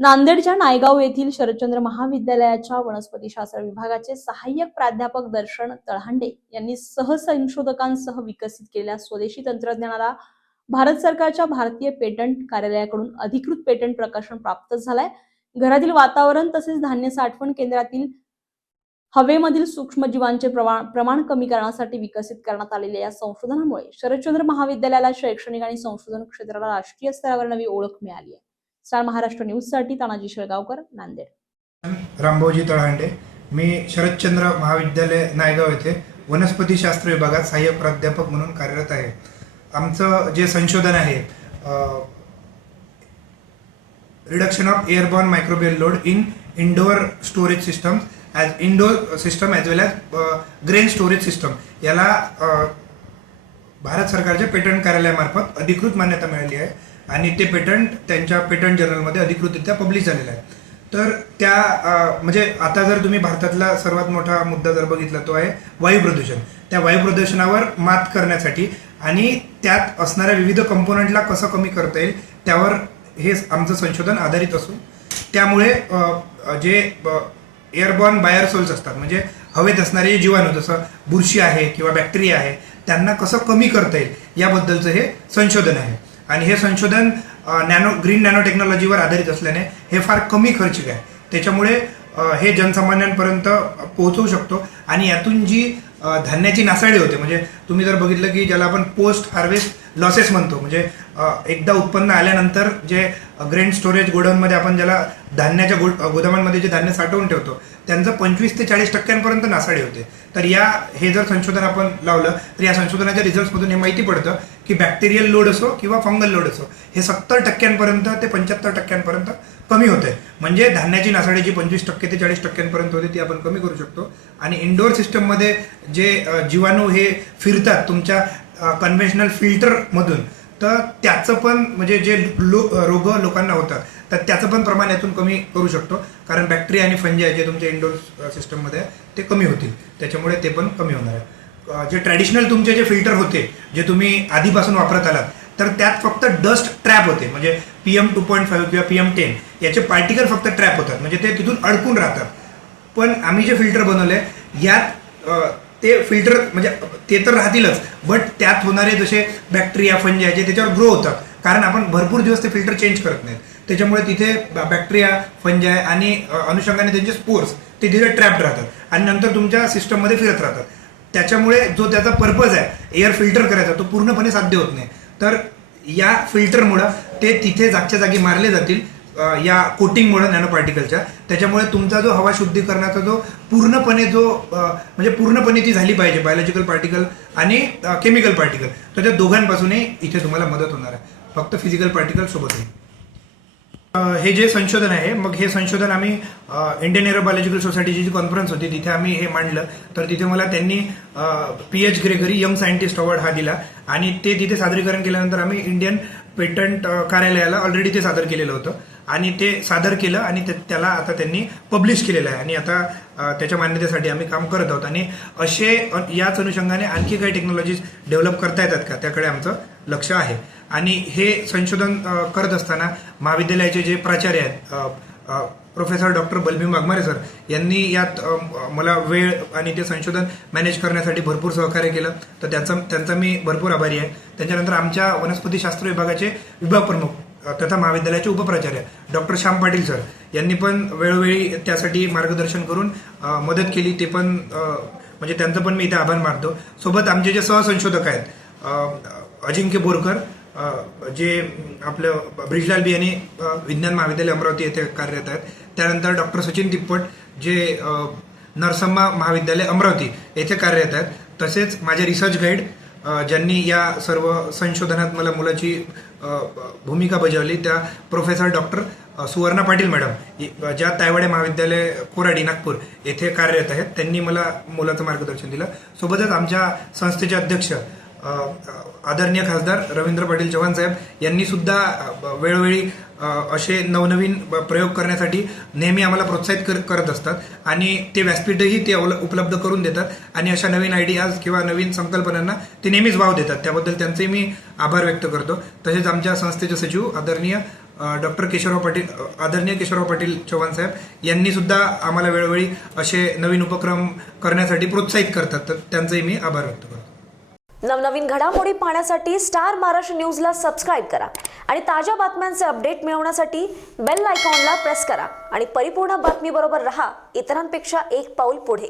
नांदेडच्या नायगाव येथील शरदचंद्र महाविद्यालयाच्या वनस्पतीशास्त्र विभागाचे सहाय्यक प्राध्यापक दर्शन तळहांडे यांनी सहसंशोधकांसह विकसित केलेल्या स्वदेशी तंत्रज्ञानाला भारत सरकारच्या भारतीय पेटंट कार्यालयाकडून अधिकृत पेटंट प्रकाशन प्राप्त झालाय. घरातील वातावरण तसेच धान्य साठवण केंद्रातील हवेमधील सूक्ष्मजीवांचे प्रमाण कमी करण्यासाठी विकसित करण्यात आलेल्या या संशोधनामुळे शरदचंद्र महाविद्यालयाला शैक्षणिक आणि संशोधन क्षेत्राला राष्ट्रीय स्तरावर नवी ओळख मिळाली आहे. स्टार महाराष्ट्र न्यूज साठी तानाजी शेळगावकर, नांदेड. रामभाऊजी तळहांडे. मी शरदचंद्र महाविद्यालय नायगाव येथे वनस्पतीशास्त्र विभागात सहाय्यक प्राध्यापक म्हणून कार्यरत आहे. आमचं जे संशोधन आहे reduction of airborne microbial load in indoor storage system as well as grain storage system, याला भारत सरकारच्या पेटंट कार्यालयामार्फत अधिकृत मान्यता मिळाली आहे आणि ते पेटंट त्यांच्या पेटंट जर्नलमध्ये अधिकृतरित्या पब्लिश झालेलं आहे. तर त्या म्हणजे आता जर तुम्ही भारतातला सर्वात मोठा मुद्दा जर बघितला तो आहे वायू प्रदूषण. त्या वायू प्रदूषणावर मात करण्यासाठी आणि त्यात असणाऱ्या विविध कंपोनंटला कसं कमी करता येईल त्यावर हे आमचं संशोधन आधारित असून त्यामुळे जे एअरबॉर्न बायोसोल्स असतात म्हणजे हवेत असणारे जीवाणू जसं बुरशी आहे किंवा बॅक्टेरिया आहे त्यांना कसं कमी करता येईल याबद्दलचं हे संशोधन आहे. आणि हे संशोधन ग्रीन नॅनो टेक्नॉलॉजीवर आधारित असल्याने हे फार कमी खर्चिक आहे. त्याच्यामुळे हे जनसामान्यांपर्यंत पोहोचवू शकतो आणि यातून जी धान्याची नासाडी होते म्हणजे तुम्ही जर बघितलं की ज्याला आपण पोस्ट हार्वेस्ट लॉसेस म्हणतो म्हणजे एकदा उत्पन्न आल्यानंतर जे ग्रेन स्टोरेज गोडाऊनमध्ये आपण ज्याला धान्याच्या गोदामांमध्ये जे धान्य साठवून ठेवतो त्यांचं 25 ते 40% नासाडी होते. तर हे जर संशोधन आपण लावलं तर या संशोधनाच्या रिझल्ट्समधून हे माहिती पडतं की बॅक्टेरियल लोड असो किंवा फंगल लोड असो हे 70% ते 75% कमी होते. म्हणजे धान्याची नासाडी जी 25% ते 40% होते ती आपण कमी करू शकतो. आणि इंडोर सिस्टममध्ये जे जीवाणू हे फिरतात तुमच्या कन्व्हेन्शनल फिल्टरमधून तर त्याचं पण म्हणजे जे रोग लोकांना होतात तर त्याचं पण प्रमाण यातून कमी करू शकतो. कारण बॅक्टेरिया आणि फंजाई जे तुमच्या इंडोर सिस्टममध्ये ते कमी होतील त्याच्यामुळे ते पण कमी होणार आहे. जे ट्रॅडिशनल तुमचे जे फिल्टर होते जे तुम्ही आधीपासून वापरत आलात तर त्यात फक्त डस्ट ट्रॅप होते म्हणजे PM 2.5 किंवा PM 10 याचे पार्टिकल फक्त ट्रॅप होतात म्हणजे ते तिथून अडकून राहतात. पण आम्ही जे फिल्टर बनवले यात ते फिल्टर म्हणजे ते तर राहतीलच बट त्यात होणारे जसे बॅक्टेरिया फंजाई जे त्याच्यावर ग्रो होतात कारण आपण भरपूर दिवस ते फिल्टर चेंज करत नाहीत त्याच्यामुळे तिथे बॅक्टेरिया फंजाई आणि अनुषंगाने त्यांचे स्पोर्स ते तिथे ट्रॅप्ड राहतात आणि नंतर तुमच्या सिस्टममध्ये फिरत राहतात. त्याच्यामुळे जो त्याचा पर्पज आहे एअर फिल्टर करायचा तो पूर्णपणे साध्य होत नाही. तर या फिल्टरमुळं ते तिथे जागच्या जागी मारले जातील या कोटिंगमुळे नॅनो पार्टिकलच्या. त्याच्यामुळे तुमचा जो हवा शुद्धीकरणाचा जो म्हणजे पूर्णपणे ती झाली पाहिजे बायोलॉजिकल पार्टिकल आणि केमिकल पार्टिकल तर त्या दोघांपासूनही इथे तुम्हाला मदत होणार आहे. फक्त फिजिकल पार्टिकल सोबत नाही. हे जे संशोधन आहे मग हे संशोधन आम्ही इंडियन एरोबायोलॉजिकल सोसायटीची जी कॉन्फरन्स होती तिथे आम्ही हे मांडलं. तर तिथे मला त्यांनी PH Gregory young scientist award हा दिला आणि ते तिथे सादरीकरण केल्यानंतर आम्ही इंडियन पेटंट कार्यालयाला ऑलरेडी ते सादर केलेलं होतं आणि ते सादर केलं आणि त्याला आता त्यांनी पब्लिश केलेलं आहे आणि आता त्याच्या मान्यतेसाठी आम्ही काम करत आहोत. आणि असे याच अनुषंगाने आणखी काही टेक्नॉलॉजीज डेव्हलप करता येतात का त्याकडे आमचं लक्ष आहे. आणि हे संशोधन करत असताना महाविद्यालयाचे जे प्राचार्य आहेत professor doctor Balbhim Waghmare sir यांनी यात मला वेळ आणि ते संशोधन मॅनेज करण्यासाठी भरपूर सहकार्य केलं तर त्यांचा मी भरपूर आभारी आहे. त्याच्यानंतर आमच्या वनस्पतीशास्त्र विभागाचे विभाग प्रमुख तथा महाविद्यालयाचे उपप्राचार्य डॉक्टर श्याम पाटील सर यांनी पण वेळोवेळी त्यासाठी मार्गदर्शन करून मदत केली. ते पण म्हणजे त्यांचं पण मी इथे आभार मानतो. सोबत आमचे जे सहसंशोधक आहेत अजिंक्य बोरकर जे आपलं ब्रिजलाल बियाणी विज्ञान महाविद्यालय अमरावती येथे कार्यरत आहेत. त्यानंतर डॉक्टर सचिन तिप्पट जे नरसम्मा महाविद्यालय अमरावती येथे कार्यरत आहेत. तसेच माझे रिसर्च गाईड ज्यांनी या सर्व संशोधनात मला मुलाची भूमिका बजावली त्या professor doctor Suvarna Patil madam ज्या तायवाडे महाविद्यालय कोराडी नागपूर येथे कार्यरत आहेत त्यांनी मला मुलाचं मार्गदर्शन दिलं. सोबतच आमच्या संस्थेचे अध्यक्ष आदरणीय खासदार रवींद्र पाटील चव्हाण साहेब यांनी सुद्धा वेळोवेळी असे नवनवीन प्रयोग करण्यासाठी नेहमी आम्हाला प्रोत्साहित करत असतात आणि ते व्यासपीठही ते उपलब्ध करून देतात आणि अशा नवीन आयडियाज किंवा नवीन संकल्पनांना ते नेहमीच वाव देतात. त्याबद्दल त्यांचे मी आभार व्यक्त करतो. तसेच आमच्या संस्थेचे सचिव आदरणीय डॉक्टर केशवराव पाटील, आदरणीय केशवराव पाटील चव्हाण साहेब यांनी सुद्धा आम्हाला वेळोवेळी असे नवीन उपक्रम करण्यासाठी प्रोत्साहित करतात, तर त्यांचंही मी आभार व्यक्त करतो. नवनवीन घडामोडी पाहण्यासाठी स्टार महाराष्ट्र न्यूजला सबस्क्राईब करा आणि ताज्या बातम्यांचे अपडेट मिळवण्यासाठी बेल आयकॉनला प्रेस करा आणि परिपूर्ण बातमीबरोबर रहा, इतरांपेक्षा एक पाऊल पुढे.